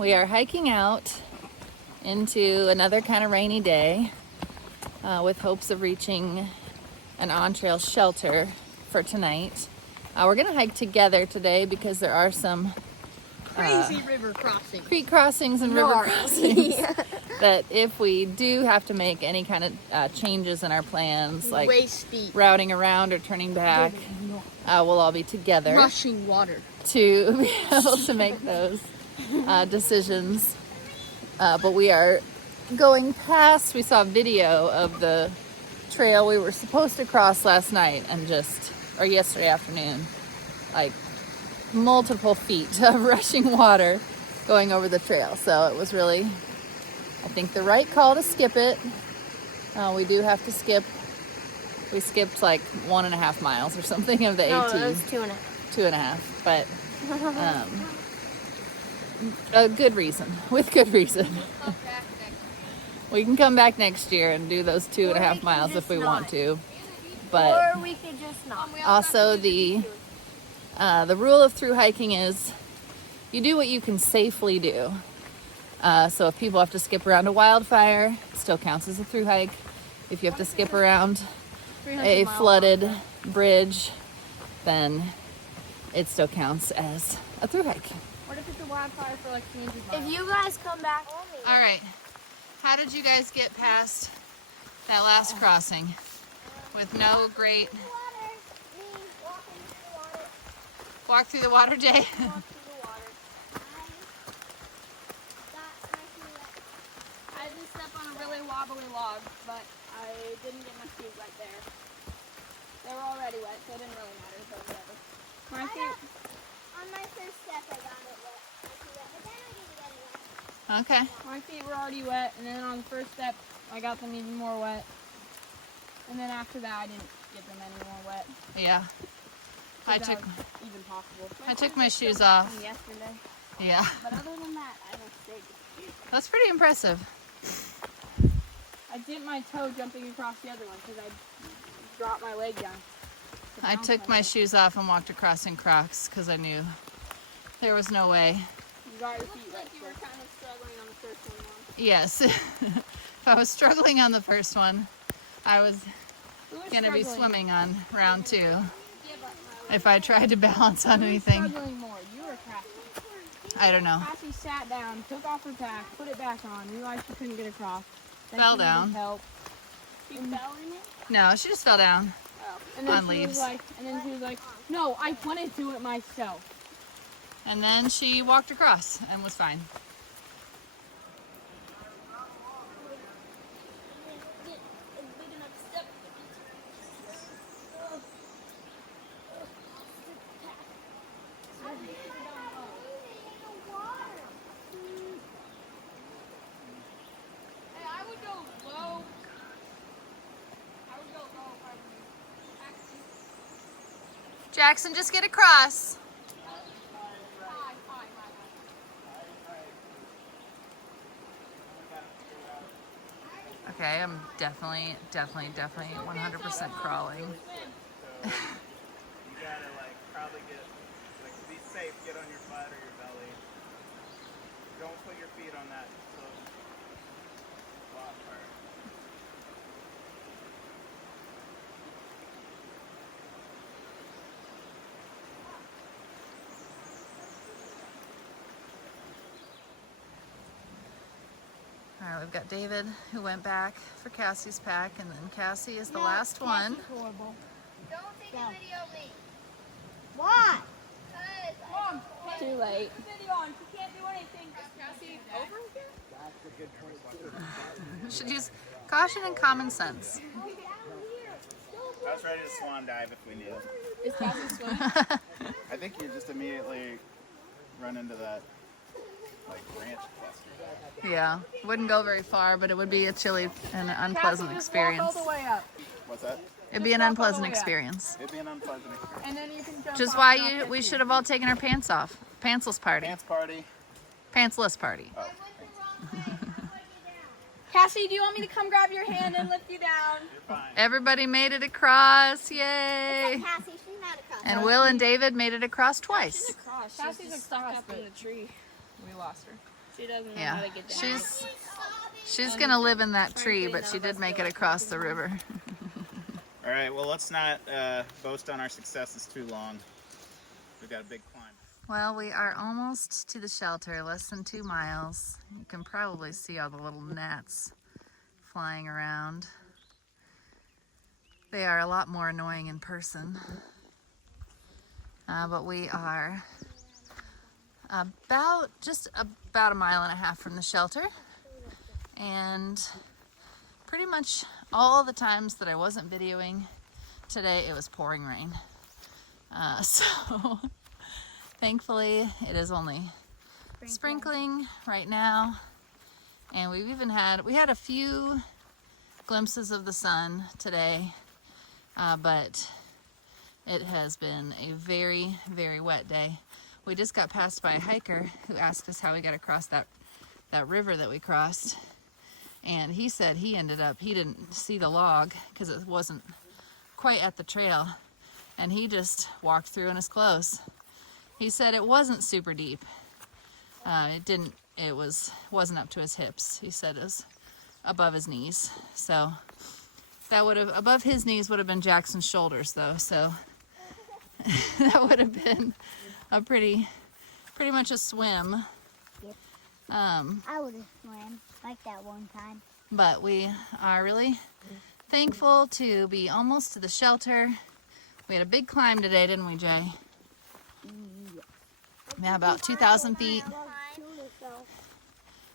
We are hiking out into another kind of rainy day with hopes of reaching an on-trail shelter for tonight. We're gonna hike together today because there are some crazy river crossings, creek crossings and river crossings that if we do have to make any kind of changes in our plans, like way steep, routing around or turning back, we'll all be together. rushing water To be able to make those decisions. But we are going past, we saw a video of the trail we were supposed to cross last night or yesterday afternoon, like multiple feet of rushing water going over the trail. So it was really, I think, the right call to skip it. We do have to skip. We skipped like 1.5 miles or something of the AT. No, it was 2.5. 2.5, but a good reason, with good reason. We can come back next year and do those 2.5 miles if we want to. But or we could just not. also the rule of through hiking is you do what you can safely do. So if people have to skip around a wildfire, it still counts as a through hike. If you have to skip around a flooded bridge, then it still counts as a through hike. What if it's a wildfire for like community If you guys come back, All right, how did you guys get past that last crossing with no great walk through the water day? I did step on a really wobbly log, but I didn't get my shoes right there. They were already wet, so it didn't really matter, but whatever. My feet, on my first step, I got it wet. But then I didn't get it wet. Okay. my feet were already wet, and then on the first step, I got them even more wet. And then after that, I didn't get them any more wet. Yeah. I That took was even possible. I took my shoes off. From yesterday. Yeah. But other than that, I was sick. That's pretty impressive. I dipped my toe jumping across the other one because I dropped my leg down. to I bounce took my myself. shoes off and walked across in Crocs because I knew there was no way. You got your feet wet. You were kind of struggling on the first one. Yes. If I was struggling on the first one, I was going to be swimming on round 2 if I tried to balance on anything. Struggling more. You were Cassie. I don't know. Cassie sat down, took off her pack, put it back on, realized she couldn't get across. Then Fell she needed down. Help. She fell in it? No, she just fell down. And then On she leaves. was like, no, I want to do it myself. And then she walked across and was fine. Jackson, just get across. Okay, I'm definitely 100% crawling. You gotta probably be safe, get on your butt or your belly. Don't put your feet on that close spot part. All right, we've got David who went back for Cassie's pack, and then Cassie is the last one. Horrible. Don't take a video of me. Why? Too late. Video on. She can't do anything. Cassie over again? That's a good choice. Should use caution and common sense. I was ready to swan dive if we knew. Is Cassie swimming? I think you just immediately run into that branch cluster. Yeah, wouldn't go very far, but it would be a chilly and unpleasant experience. Walk all the way up. What's that? It'd be an Just walk all the unpleasant way up. experience. It'd be an unpleasant experience. And then you can jump Which is off why and off we your should have all taken our pants off. Pantsless party. Dance party. Pantsless party. Oh. Cassie, do you want me to come grab your hand and lift you down? You're fine. Everybody made it across, yay! Cassie, she's not a cousin. And Will and David made it across twice. Cassie's stuck up in the tree. We lost her. She doesn't know Yeah, how to get down. she's gonna live in that tree, but she did make it across the river. All right, well, let's not boast on our successes too long. We've got a big climb. Well, we are almost to the shelter, less than 2 miles. You can probably see all the little gnats flying around. They are a lot more annoying in person. But we are just about 1.5 miles from the shelter. And pretty much all the times that I wasn't videoing today, it was pouring rain. So thankfully it is only sprinkling right now. And we had a few glimpses of the sun today, but it has been a very, very wet day. We just got passed by a hiker who asked us how we got across that river that we crossed. And he said he didn't see the log because it wasn't quite at the trail. And he just walked through in his clothes. He said it wasn't super deep. It wasn't up to his hips. He said it was above his knees. So above his knees would have been Jackson's shoulders though. So that would have been a pretty much a swim. Yep. I would have swam like that one time. But we are really thankful to be almost to the shelter. We had a big climb today, didn't we, Jay? Yeah, about 2,000 feet.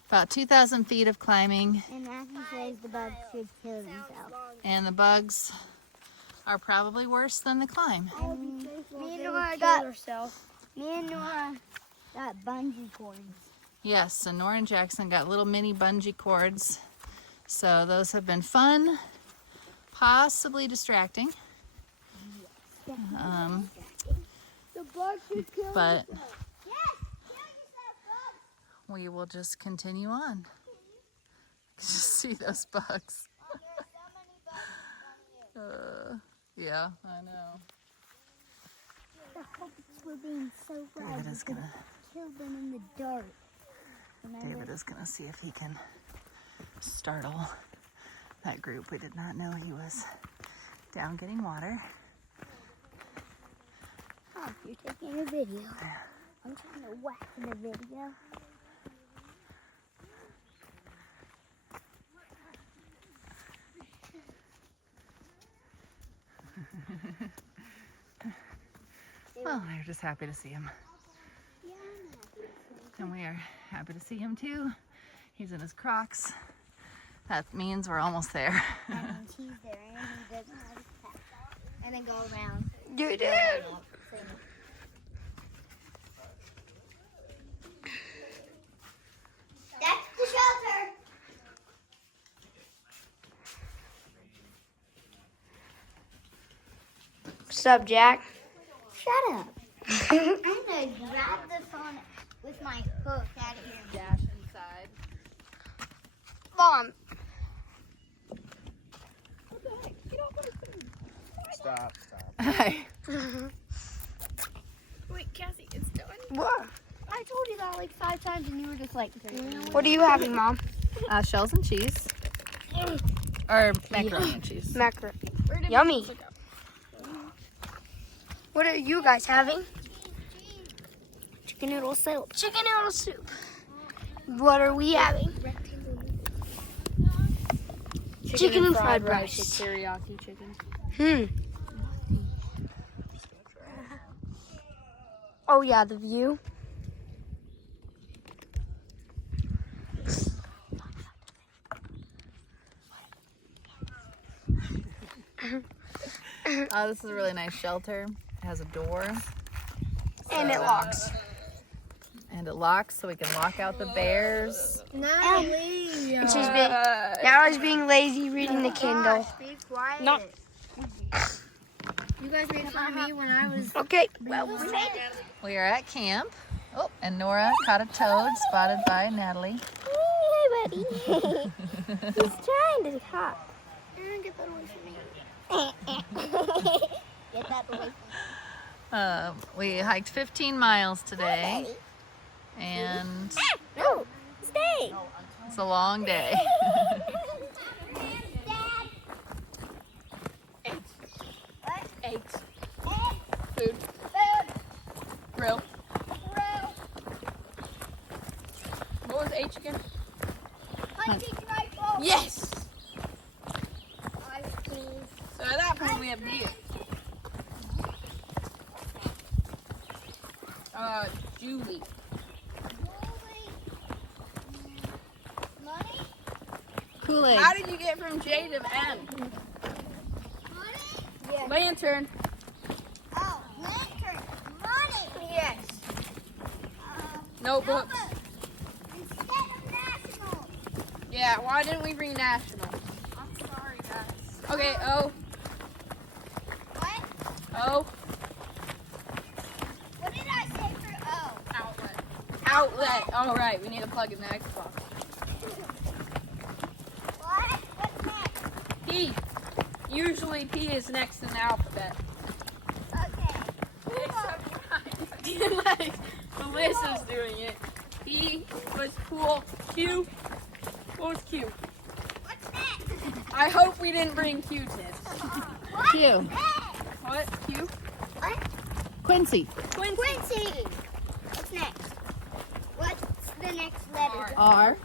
About 2,000 feet of climbing. And Matthew says the bugs should kill themselves. And the bugs are probably worse than the climb. Me and Nora got bungee cords. Yes, and Nora and Jackson got little mini bungee cords. So those have been fun, possibly distracting. But we will just continue on. Just see those bugs. Yeah, I know. The hopes were being so bright. David is gonna Kill them in the dark. David is gonna see if he can startle that group. We did not know he was down getting water. Oh, you're taking a video. I'm trying to whack the video. Well, they're just happy to see him. Yeah, I'm happy. And we are happy to see him too. He's in his Crocs. That means we're almost there. That means he's there and he doesn't have his pack. And then go around. You did. That's the shelter. What's up, Jack? Shut up. I'm gonna grab this on with my hook out of here. Dash inside. Mom. Stop. Hi. Wait, Cassie, it's done. What? I told you that like 5 times and you were just like, What are you having, Mom? Shells and cheese. Or macaroni and cheese. Macaroni. Yummy. What are you guys having? chicken noodle soup. Chicken noodle soup. What are we having? Chicken and fried rice. Teriyaki chicken. Oh yeah, the view. This is a really nice shelter. It has a door. And it locks. And it locks so we can lock out the bears. Natalie. And Natalie's being lazy reading the Kindle. Be quiet. No. You guys made fun of me when I was. Okay. Well, we made it. We are at camp. Oh, and Nora caught a toad spotted by Natalie. Hey, buddy. He's trying to hop. Get that away from me. Get that away from me. We hiked 15 miles today. And No. It's a long day. Eight. Food. Thru. What was H again? Hunting rifle. Yes! So at that point we have deer. Julie. Money? Kool-Aid. How did you get from J to N? Money? Yeah. Lantern. Oh, lantern. Money. Yes. Notebooks. Instead of national. Yeah, why didn't we bring national? I'm sorry, guys. Okay, O. What? O. What did I say for O? Outlet. Outlet. All right, we need to plug in the Xbox. What? What's next? P. Usually P is next in the alphabet. Okay. Like, Melissa's doing it. P was cool. Q. What was Q? What's next? I hope we didn't bring Q-tips. What? Q. Next? What? Q? What? Quincy. Quincy. What's next? What's the next letter? R.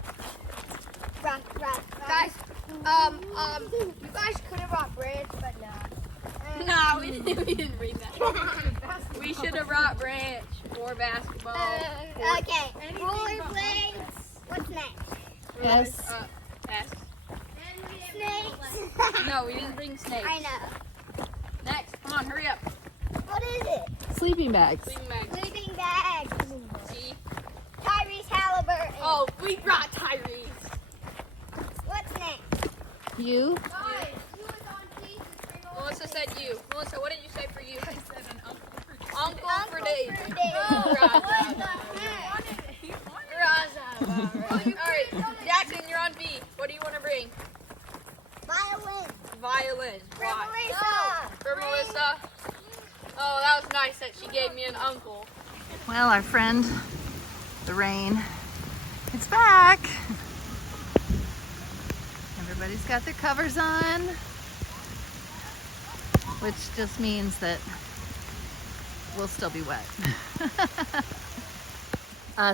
Rock. Guys, You guys could have brought bridge, but no. no, we didn't bring that. We should have brought branch or basketball. Okay. Rollerblades. What's next? S. S. Snakes. No, we didn't bring snakes. I know. Next, come on, hurry up. What is it? Sleeping bags. Sleeping bag. Sleeping bags. T. Tyrese Halliburton. Oh, we brought Tyrese. What's next? U. Melissa said you. Melissa, what did you say for you? I said an uncle for David. Uncle for For David. David. Oh, What the heck? Alright, Jackson, you're on B. What do you want to bring? Violin. Violin. For Why? Melissa. For Melissa? Oh, that was nice that she gave me an uncle. Well, our friend, the rain, it's back. Everybody's got their covers on, which just means that we'll still be wet.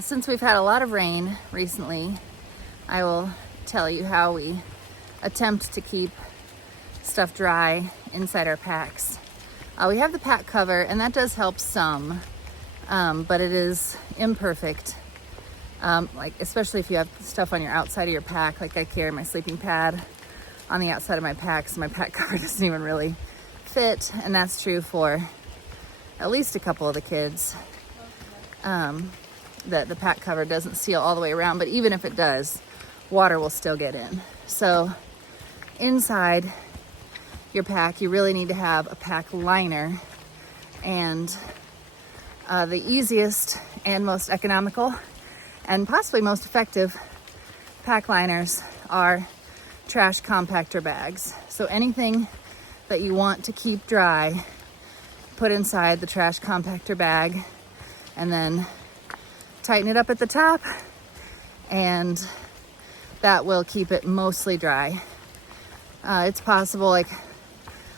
Since we've had a lot of rain recently, I will tell you how we attempt to keep stuff dry inside our packs. We have the pack cover, and that does help some, but it is imperfect. Like especially if you have stuff on your outside of your pack, like I carry my sleeping pad on the outside of my pack, so my pack cover doesn't even really fit, and that's true for at least a couple of the kids. The pack cover doesn't seal all the way around, but even if it does, water will still get in. So inside your pack, you really need to have a pack liner, and the easiest and most economical and possibly most effective pack liners are trash compactor bags. So anything that you want to keep dry, put inside the trash compactor bag, and then tighten it up at the top, and that will keep it mostly dry. It's possible, like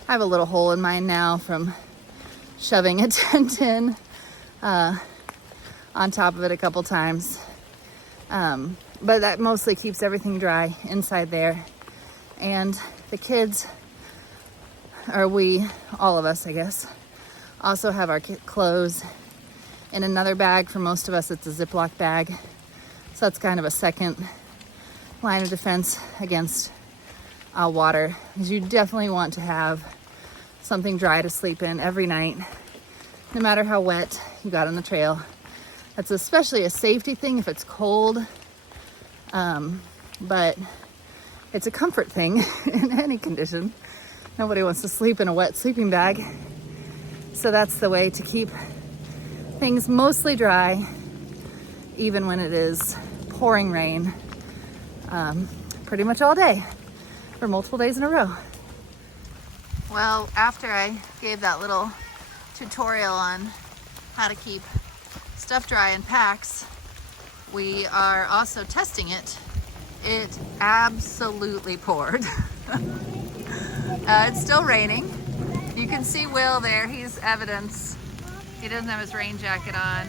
I have a little hole in mine now from shoving a tent in on top of it a couple times. But that mostly keeps everything dry inside there. And the kids, or we, all of us, I guess, also have our clothes in another bag. For most of us, it's a Ziploc bag. So that's kind of a second line of defense against water, because you definitely want to have something dry to sleep in every night, no matter how wet you got on the trail. That's especially a safety thing if it's cold, but it's a comfort thing in any condition. Nobody wants to sleep in a wet sleeping bag. So that's the way to keep things mostly dry, even when it is pouring rain, pretty much all day for multiple days in a row. Well, after I gave that little tutorial on how to keep stuff dry in packs, we are also testing it it absolutely poured. It's still raining. You can see Will there. He's evidence. He doesn't have his rain jacket on.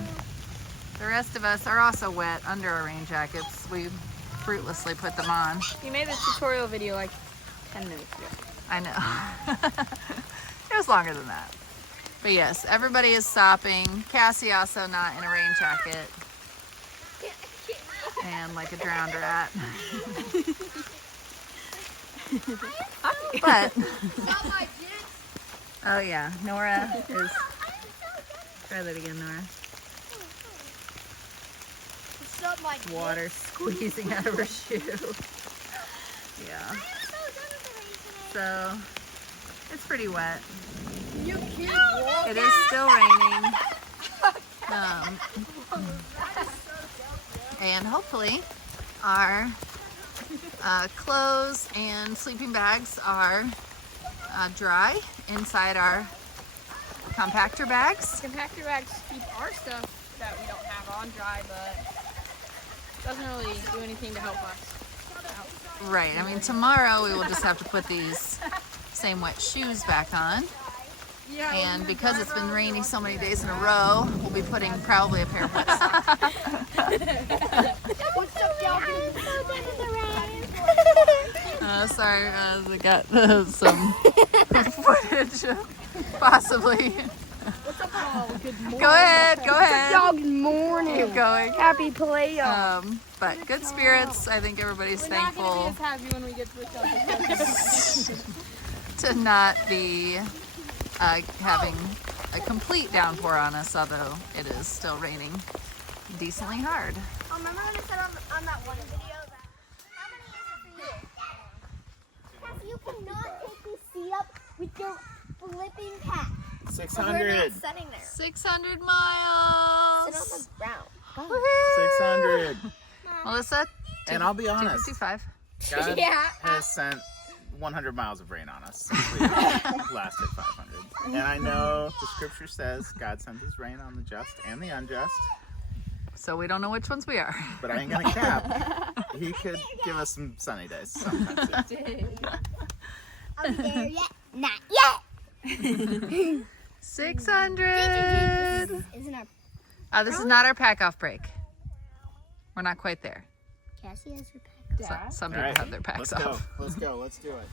The rest of us are also wet under our rain jackets. We fruitlessly put them on. You made this tutorial video like 10 minutes ago. I know. It was longer than that. But yes, everybody is sopping. Cassie also not in a rain jacket. And like a drowned rat. But, oh yeah, Nora is, try that again, Nora. Water squeezing out of her shoe. Yeah. So, it's pretty wet. It is still raining. And hopefully our clothes and sleeping bags are dry inside our compactor bags. Compactor bags keep our stuff that we don't have on dry, but doesn't really do anything to help us out. Right, I mean tomorrow we will just have to put these same wet shoes back on. Yeah, And because it's been rainy so many days in a row, we'll be putting probably a pair of wet socks. What's up, y'all? I'm so done with the rain. Sorry, we got some footage possibly. What's up, y'all? Good morning. Go ahead, go ahead. Y'all, good morning. Keep going. Happy play. But good spirits. I think everybody's We're not gonna be thankful as happy when we get to the to not be having a complete downpour on us, although it is still raining decently hard. Oh, remember when I said on that one video that how many is it for you? Cassie, you cannot take this seat up with your flipping pack. 600. Sitting there. 600 miles. Sit on the ground. Go. Woohoo! 600. Melissa, And I'll be honest, 255. God Yeah. has sent 100 miles of rain on us since we last hit 500. And I know the scripture says God sends his rain on the just and the unjust, So we don't know which ones we are. but I ain't gonna cap. He could give us some sunny days sometime soon. Are we there yet? Not yet. 600. Isn't our This is not our pack off break. We're not quite there. Cassie has her pack? Some All people right, have their packs let's go. off. Let's go. Let's do it.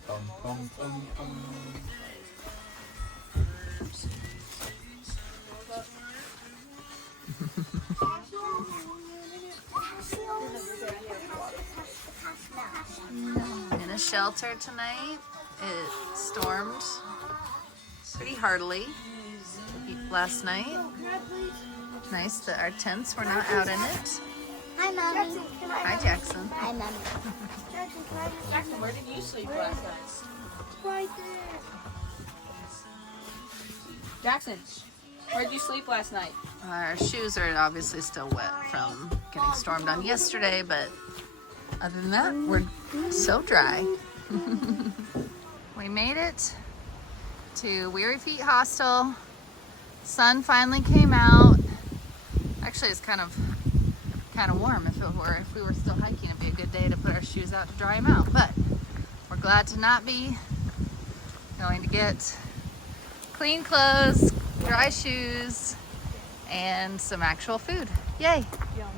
In a shelter tonight. It stormed pretty heartily last night. Nice that our tents were not out in it. Hi, Mommy. Hi, Jackson. Hi, Mommy. Jackson, where did you sleep last night? Right there. Jackson, where did you sleep last night? Our shoes are obviously still wet from getting stormed on yesterday, but other than that, we're so dry. We made it to Weary Feet Hostel. Sun finally came out. Actually, it's kind of warm. If we were still hiking, it'd be a good day to put our shoes out to dry them out. But we're glad to not be. Going to get clean clothes, dry shoes, and some actual food. Yay! Yum.